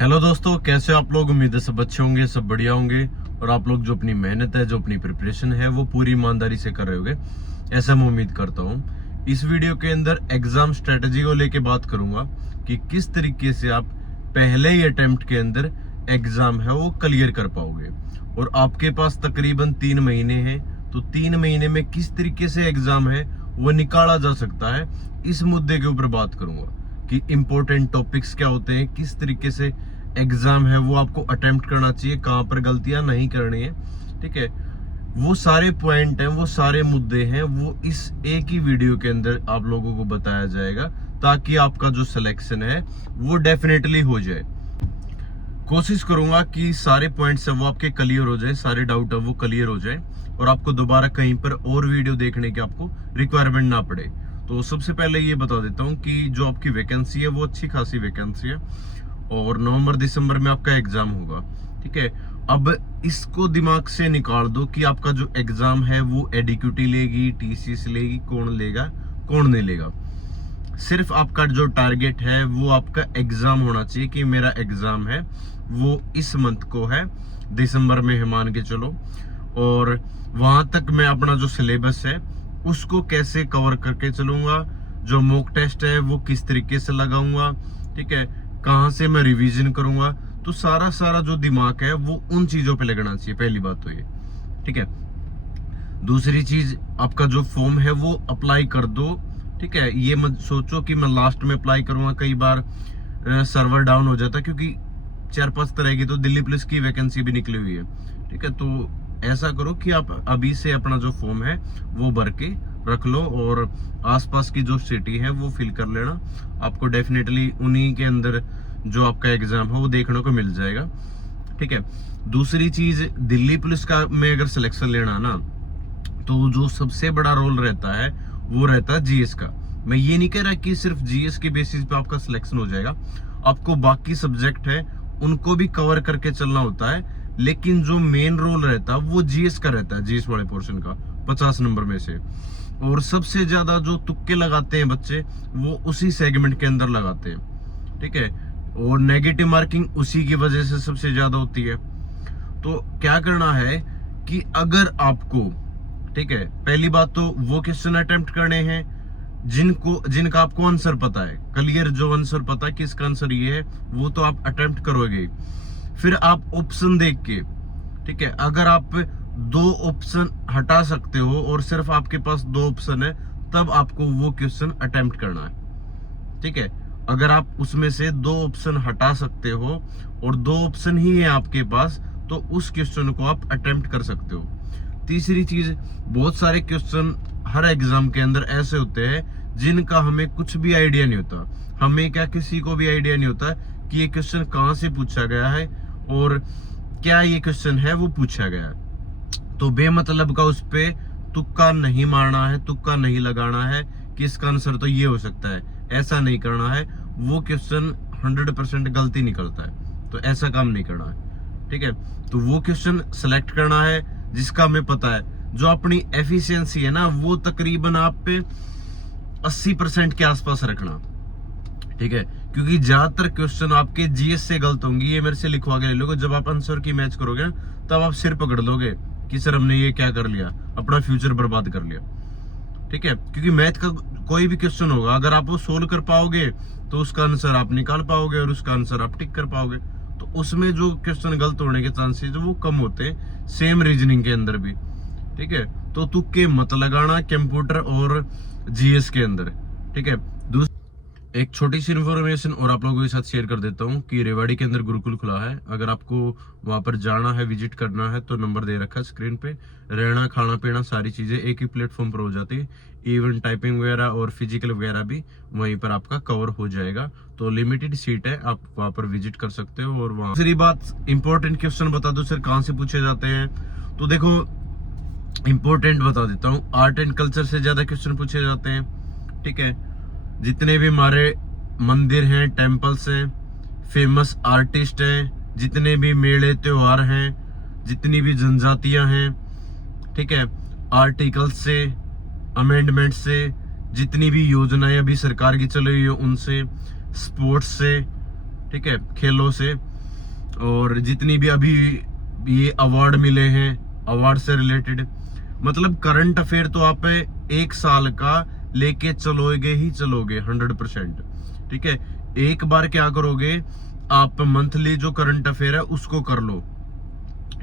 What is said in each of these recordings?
Hello दोस्तों, कैसे हो आप लोग। उम्मीद है सब अच्छे होंगे, सब बढ़िया होंगे और आप लोग जो अपनी मेहनत है, जो अपनी प्रिपरेशन है, वो पूरी ईमानदारी से कर रहे होगे, ऐसा मैं उम्मीद करता हूँ। इस वीडियो के अंदर एग्जाम स्ट्रेटजी को लेके बात करूंगा कि किस तरीके से आप पहले ही अटेम्प्ट के अंदर एग्जाम है वो क्लियर कर पाओगे। और आपके पास तकरीबन 3 महीने हैं, तो 3 महीने में किस तरीके से एग्जाम है वो निकाला जा सकता है, इस मुद्दे के ऊपर बात करूंगा कि इंपॉर्टेंट टॉपिक्स क्या होते हैं, किस तरीके से एग्जाम है वो आपको अटेम्प्ट करना चाहिए, कहां पर गलतियां नहीं करनी है। ठीक है, वो सारे पॉइंट हैं, वो सारे मुद्दे हैं, वो इस एक ही वीडियो के अंदर आप लोगों को बताया जाएगा, ताकि आपका जो सिलेक्शन है वो डेफिनेटली हो जाए। कोशिश करूंगा कि सारे पॉइंट्स है वो आपके क्लियर हो जाए, सारे डाउट है वो क्लियर हो जाए और आपको दोबारा कहीं पर और वीडियो देखने की आपको रिक्वायरमेंट ना पड़े। तो सबसे पहले ये बता देता हूँ कि जो आपकी वैकेंसी है वो अच्छी खासी वैकेंसी है और नवंबर दिसंबर में आपका एग्जाम होगा। ठीक है, अब इसको दिमाग से निकाल दो कि आपका जो एग्जाम है वो एडीक्यूटी लेगी, टीसीएस लेगी, कौन लेगा कौन नहीं लेगा। सिर्फ आपका जो टारगेट है वो आपका एग्जाम होना चाहिए कि मेरा एग्जाम है वो इस मंथ को है, दिसंबर में है मान के चलो, और वहां तक मैं अपना जो सिलेबस है उसको कैसे कवर करके चलूंगा, जो मॉक टेस्ट है वो किस तरीके से लगाऊंगा, ठीक है, कहां से मैं रिवीजन करूंगा। तो सारा जो दिमाग है वो उन चीजों पे लगना चाहिए, पहली बात तो ये। ठीक है, दूसरी चीज, आपका जो फॉर्म है वो अप्लाई कर दो। ठीक है, ये मत सोचो कि मैं लास्ट में अप्लाई करूंगा, कई बार सर्वर डाउन हो जाता है, क्योंकि 4-5 तरह की तो दिल्ली पुलिस की वैकेंसी भी निकली हुई है। ठीक है, तो ऐसा करो कि आप अभी से अपना जो फॉर्म है वो भर के रख लो और आसपास की जो सिटी है वो फिल कर लेना। आपको डेफिनेटली उन्हीं के अंदर जो आपका एग्जाम है वो देखने को मिल जाएगा। ठीक है, दूसरी चीज, दिल्ली पुलिस का में अगर सिलेक्शन लेना ना, तो जो सबसे बड़ा रोल रहता है वो रहता है जीएस का। मैं ये नहीं कह रहा कि सिर्फ जीएस के बेसिस पे आपका सिलेक्शन हो जाएगा, आपको बाकी सब्जेक्ट है उनको भी कवर करके चलना होता है, लेकिन जो मेन रोल रहता है वो जीएस का रहता है, जीएस वाले पोर्शन का 50 नंबर में से। और सबसे ज्यादा जो तुक्के लगाते हैं बच्चे वो उसी सेगमेंट के अंदर लगाते हैं। ठीक है, और नेगेटिव मार्किंग उसी की वजह से सबसे ज्यादा होती है। तो क्या करना है कि अगर आपको, ठीक है, पहली बात तो वो क्वेश्चन अटेम्प्ट करने हैं जिनका आपको आंसर पता है, क्लियर जो आंसर पता है कि इसका आंसर ये है, वो तो आप अटेम्प्ट करोगे। फिर आप ऑप्शन देख के, ठीक है, अगर आप 2 ऑप्शन हटा सकते हो और सिर्फ आपके पास 2 ऑप्शन है, तब आपको वो क्वेश्चन अटेम्प्ट करना है। ठीक है, अगर आप उसमें से 2 ऑप्शन हटा सकते हो और 2 ऑप्शन ही है आपके पास, तो उस क्वेश्चन को आप अटेम्प्ट कर सकते हो। तीसरी चीज, बहुत सारे क्वेश्चन हर एग्जाम के अंदर ऐसे होते हैं जिनका हमें कुछ भी आइडिया नहीं होता, हमें क्या किसी को भी आइडिया नहीं होता कि ये क्वेश्चन कहाँ से पूछा गया है और क्या ये क्वेश्चन है वो पूछा गया है। तो बेमतलब का उस पे तुक्का नहीं मारना है, तुक्का नहीं लगाना है कि इसका आंसर तो ये हो सकता है, ऐसा नहीं करना है। वो क्वेश्चन 100% गलती निकलता है, तो ऐसा काम नहीं करना है। ठीक है, तो वो क्वेश्चन सेलेक्ट करना है जिसका हमें पता है, जो अपनी एफिशिएंसी है ना वो तकरीबन आप पे 80% के आसपास रखना। ठीक है, क्योंकि ज्यादातर क्वेश्चन आपके जीएस से गलत होंगे, ये मेरे से लिखवा के ले लोगे, जब आप आंसर की मैच करोगे ना तब आप सिर पकड़ लोगे कि सर हमने ये क्या कर लिया, अपना फ्यूचर बर्बाद कर लिया। ठीक है, क्योंकि मैथ का कोई भी क्वेश्चन होगा, अगर आप वो सोल्व कर पाओगे तो उसका आंसर आप निकाल पाओगे और उसका आंसर आप टिक कर पाओगे। तो उसमें जो क्वेश्चन गलत होने के चांसेस वो कम होते हैं, सेम रीजनिंग के अंदर भी। ठीक है, तो तुक्के मत लगाना कंप्यूटर और जीएस के अंदर। ठीक है, एक छोटी सी इन्फॉर्मेशन और आप लोगों के साथ शेयर कर देता हूँ कि रेवाड़ी के अंदर गुरुकुल खुला है। अगर आपको वहां पर जाना है, विजिट करना है, तो नंबर दे रखा है स्क्रीन पे। रहना, खाना पीना सारी चीजें एक ही प्लेटफॉर्म पर हो जाती है, इवन टाइपिंग वगैरह और फिजिकल वगैरह भी वहीं पर आपका कवर हो जाएगा। तो लिमिटेड सीट है, आप वहां पर विजिट कर सकते हो। और वहां दूसरी बात, इंपॉर्टेंट क्वेश्चन बता दो सर कहाँ से पूछे जाते हैं, तो देखो इंपॉर्टेंट बता देता हूँ, आर्ट एंड कल्चर से ज्यादा क्वेश्चन पूछे जाते हैं। ठीक है, जितने भी हमारे मंदिर हैं, टेम्पल्स हैं, फेमस आर्टिस्ट हैं, जितने भी मेले त्योहार हैं, जितनी भी जनजातियां हैं, ठीक है, आर्टिकल्स से, अमेंडमेंट से, जितनी भी योजनाएं अभी सरकार की चल रही है उनसे, स्पोर्ट्स से, ठीक है, खेलों से, और जितनी भी अभी ये अवार्ड मिले हैं, अवार्ड से रिलेटेड, मतलब करंट अफेयर तो आप एक साल का लेके चलोगे ही चलोगे 100%। ठीक है, एक बार क्या करोगे, आप मंथली जो करंट अफेयर है उसको कर लो।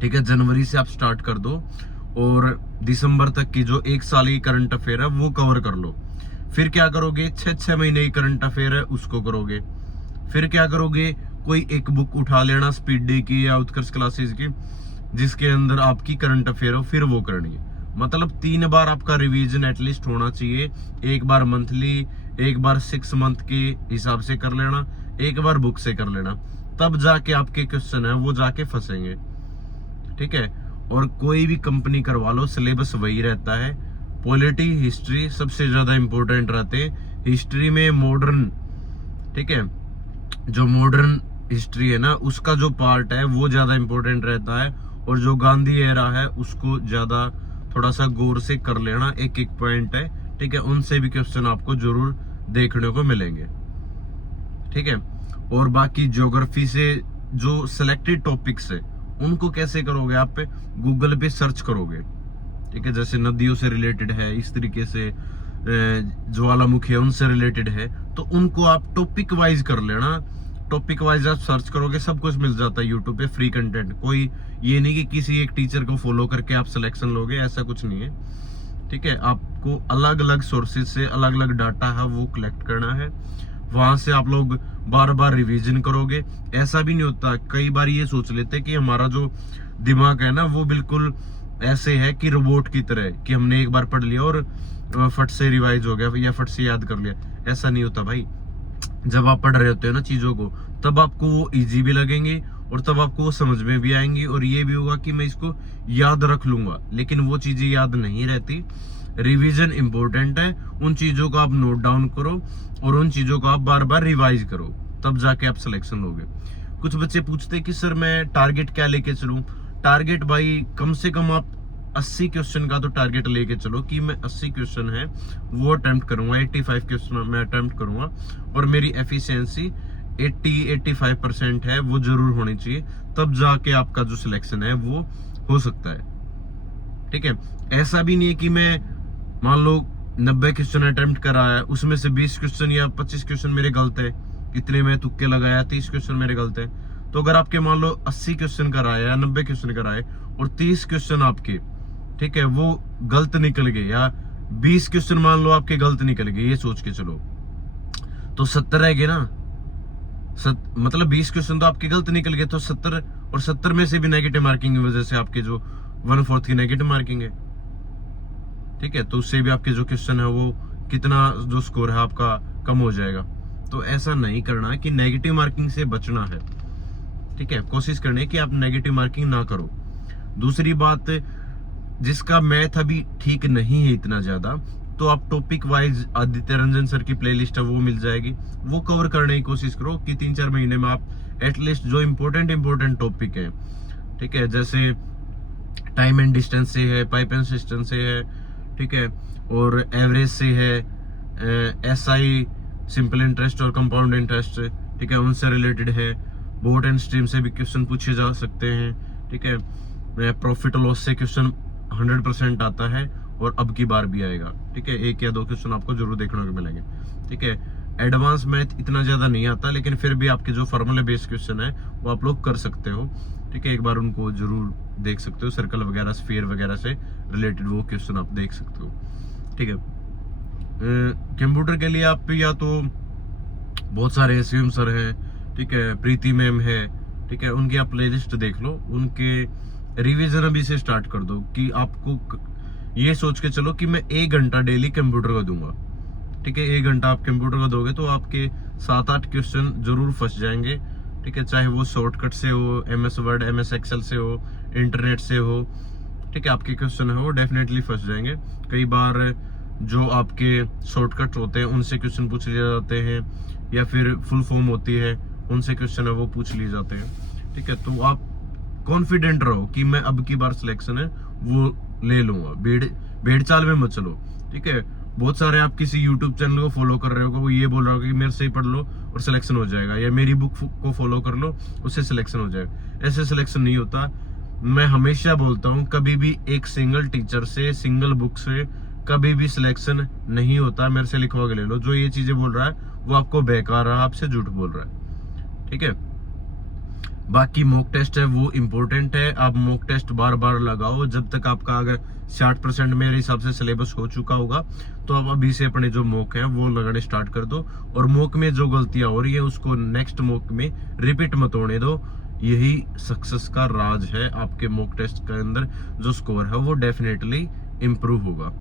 ठीक है, जनवरी से आप स्टार्ट कर दो और दिसंबर तक की जो एक साल की करंट अफेयर है वो कवर कर लो। फिर क्या करोगे, 6 महीने की करंट अफेयर है उसको करोगे। फिर क्या करोगे, कोई एक बुक उठा लेना स्पीड डे की या उत्कर्ष क्लासेस की, जिसके अंदर आपकी करंट अफेयर हो, फिर वो करनी है। मतलब 3 बार आपका रिवीजन एटलीस्ट होना चाहिए। एक बार मंथली, एक बार 6 मंथ के हिसाब से कर लेना, एक बार बुक से कर लेना, तब जाके आपके क्वेश्चन है वो जाके फंसेंगे। ठीक है, और कोई भी कंपनी करवा लो, सिलेबस वही रहता है। पॉलिटी, हिस्ट्री सबसे ज्यादा इंपॉर्टेंट रहते हैं। हिस्ट्री में मॉडर्न, ठीक है, जो मॉडर्न हिस्ट्री है ना उसका जो पार्ट है वो ज्यादा इंपॉर्टेंट रहता है, और जो गांधी एरा है उसको ज्यादा थोड़ा सा गौर से कर लेना, एक एक पॉइंट है। ठीक है, उनसे भी क्वेश्चन आपको जरूर देखने को मिलेंगे। ठीक है, और बाकी ज्योग्राफी से जो सिलेक्टेड टॉपिक्स है उनको कैसे करोगे, आप पे गूगल पे सर्च करोगे। ठीक है, जैसे नदियों से रिलेटेड है, इस तरीके से ज्वालामुखी है उनसे रिलेटेड है, तो उनको आप टॉपिक वाइज कर लेना। टॉपिक वाइज आप सर्च करोगे, सब कुछ मिल जाता है यूट्यूब पे, फ्री कंटेंट। कोई ये नहीं कि किसी एक टीचर को फॉलो करके आप सिलेक्शन लोगे, ऐसा कुछ नहीं है। ठीक है, आपको अलग अलग सोर्सेज से अलग अलग डाटा है वो कलेक्ट करना है, वहां से आप लोग बार बार रिवीजन करोगे। ऐसा भी नहीं होता, कई बार ये सोच लेते कि हमारा जो दिमाग है ना वो बिल्कुल ऐसे है कि रोबोट की तरह, कि हमने एक बार पढ़ लिया और फट से रिवाइज हो गया या फट से याद कर लिया। ऐसा नहीं होता भाई। जब आप पढ़ रहे होते हो ना चीजों को, तब आपको वो इजी भी लगेंगे और तब आपको वो समझ में भी आएंगी, और ये भी होगा कि मैं इसको याद रख लूंगा, लेकिन वो चीजें याद नहीं रहती। रिवीजन इंपॉर्टेंट है, उन चीजों को आप नोट डाउन करो और उन चीजों को आप बार बार रिवाइज करो, तब जाके आप सिलेक्शन लोगे। कुछ बच्चे पूछते कि सर मैं टारगेट क्या लेके चलूं। टारगेट भाई कम से कम आप 80 क्वेश्चन का तो टारगेट लेके चलो, कि मैं 80 क्वेश्चन है वो अटेम्प्ट करूंगा, 85 क्वेश्चन मैं अटेम्प्ट करूंगा, और मेरी एफिशिएंसी 80-85% है वो जरूर होनी चाहिए, तब जाके आपका जो सिलेक्शन है वो हो सकता है। ठीक है, ऐसा भी नहीं है कि मैं मान लो 90 क्वेश्चन अटेम्प्ट करा है, उसमें से 20 क्वेश्चन या 25 क्वेश्चन मेरे गलत है, इतने में तुक्के लगाया, 30 क्वेश्चन मेरे गलत है। तो अगर आपके मान लो 80 क्वेश्चन कराए या 90 क्वेश्चन कराए और 30 क्वेश्चन आपके, ठीक है, वो गलत निकल गए, या 20 क्वेश्चन मान लो आपके गलत निकल गए, ये सोच के चलो, तो 70 रह गए ना। मतलब 20 क्वेश्चन तो आपके गलत निकल गए, तो 70, और 70 में से भी नेगेटिव मार्किंग की वजह से आपके जो 1/4 की नेगेटिव मार्किंग है। ठीक है, तो उससे भी आपके जो क्वेश्चन है वो कितना जो स्कोर है आपका कम हो जाएगा। तो ऐसा नहीं करना है, कि नेगेटिव मार्किंग से बचना है। ठीक है, कोशिश करनी है कि आप नेगेटिव मार्किंग ना करो। दूसरी बात, जिसका मैथ अभी ठीक नहीं है इतना ज्यादा, तो आप topic wise Aditya Ranjan sir की प्लेलिस्ट है वो मिल जाएगी, वो कवर करने की कोशिश करो कि 3-4 महीने में आप एटलीस्ट जो इम्पोर्टेंट टॉपिक है, ठीक है, जैसे टाइम एंड डिस्टेंस से है, पाइप एंड सिस्टम से है, ठीक है, और एवरेज से है, एसआई सिंपल इंटरेस्ट और कंपाउंड इंटरेस्ट, ठीक है, उनसे रिलेटेड है। बोट एंड स्ट्रीम से भी क्वेश्चन पूछे जा सकते हैं। ठीक है, प्रॉफिट लॉस से क्वेश्चन 100% आता है और अब की बार भी आएगा। ठीक है, 1 या 2 क्वेश्चन आपको जरूर देखने को मिलेंगे। ठीक है, एडवांस मैथ इतना ज्यादा नहीं आता, लेकिन फिर भी आपके जो फॉर्मूला बेस्ड क्वेश्चन है वो आप लोग कर सकते हो। ठीक है, एक बार उनको जरूर देख सकते हो, सर्कल वगैरह, स्फीयर वगैरह से रिलेटेड वो क्वेश्चन आप देख सकते हो। ठीक है, कंप्यूटर के लिए आप या तो बहुत सारे एसवीएम सर हैं, ठीक है, प्रीति मैम है, ठीक है, उनकी आप प्लेलिस्ट देख लो, उनके रिवीजन अभी से स्टार्ट कर दो, कि आपको ये सोच के चलो कि मैं 1 घंटा डेली कंप्यूटर को दूंगा। ठीक है, 1 घंटा आप कंप्यूटर को दोगे तो आपके 7-8 क्वेश्चन जरूर फंस जाएंगे। ठीक है, चाहे वो शॉर्टकट से हो, MS वर्ड, MS एक्सेल से हो, इंटरनेट से हो, ठीक है, आपके क्वेश्चन है वो डेफिनेटली फंस जाएंगे। कई बार जो आपके शॉर्टकट होते हैं उनसे क्वेश्चन पूछ लिए जाते हैं, या फिर फुल फॉर्म होती है उनसे क्वेश्चन है वो पूछ लिए जाते हैं। ठीक है, तो आप कॉन्फिडेंट रहो कि मैं अब की बार सिलेक्शन है वो ले लूंगा, भेड़ चाल में मत चलो। ठीक है, बहुत सारे आप किसी यूट्यूब चैनल को फॉलो कर रहे हो, वो ये बोल रहा होगा कि मेरे से ही पढ़ लो और सिलेक्शन हो जाएगा, या मेरी बुक को फॉलो कर लो उससे सिलेक्शन हो जाएगा। ऐसे सिलेक्शन नहीं होता। मैं हमेशा बोलता हूँ कभी भी एक सिंगल टीचर से, सिंगल बुक से कभी भी सिलेक्शन नहीं होता। मेरे से लिखवा के ले लो, जो ये चीजें बोल रहा है वो आपको बेकार है, आपसे झूठ बोल रहा है, ठीक है। बाकी मॉक टेस्ट है वो इम्पोर्टेंट है, आप मॉक टेस्ट बार बार लगाओ जब तक आपका अगर 60% मेरे हिसाब से सिलेबस हो चुका होगा, तो आप अभी से अपने जो मॉक है वो लगाने स्टार्ट कर दो। और मॉक में जो गलतियां हो रही है उसको नेक्स्ट मॉक में रिपीट मत होने दो। यही सक्सेस का राज है, आपके मॉक टेस्ट के अंदर जो स्कोर है वो डेफिनेटली इम्प्रूव होगा।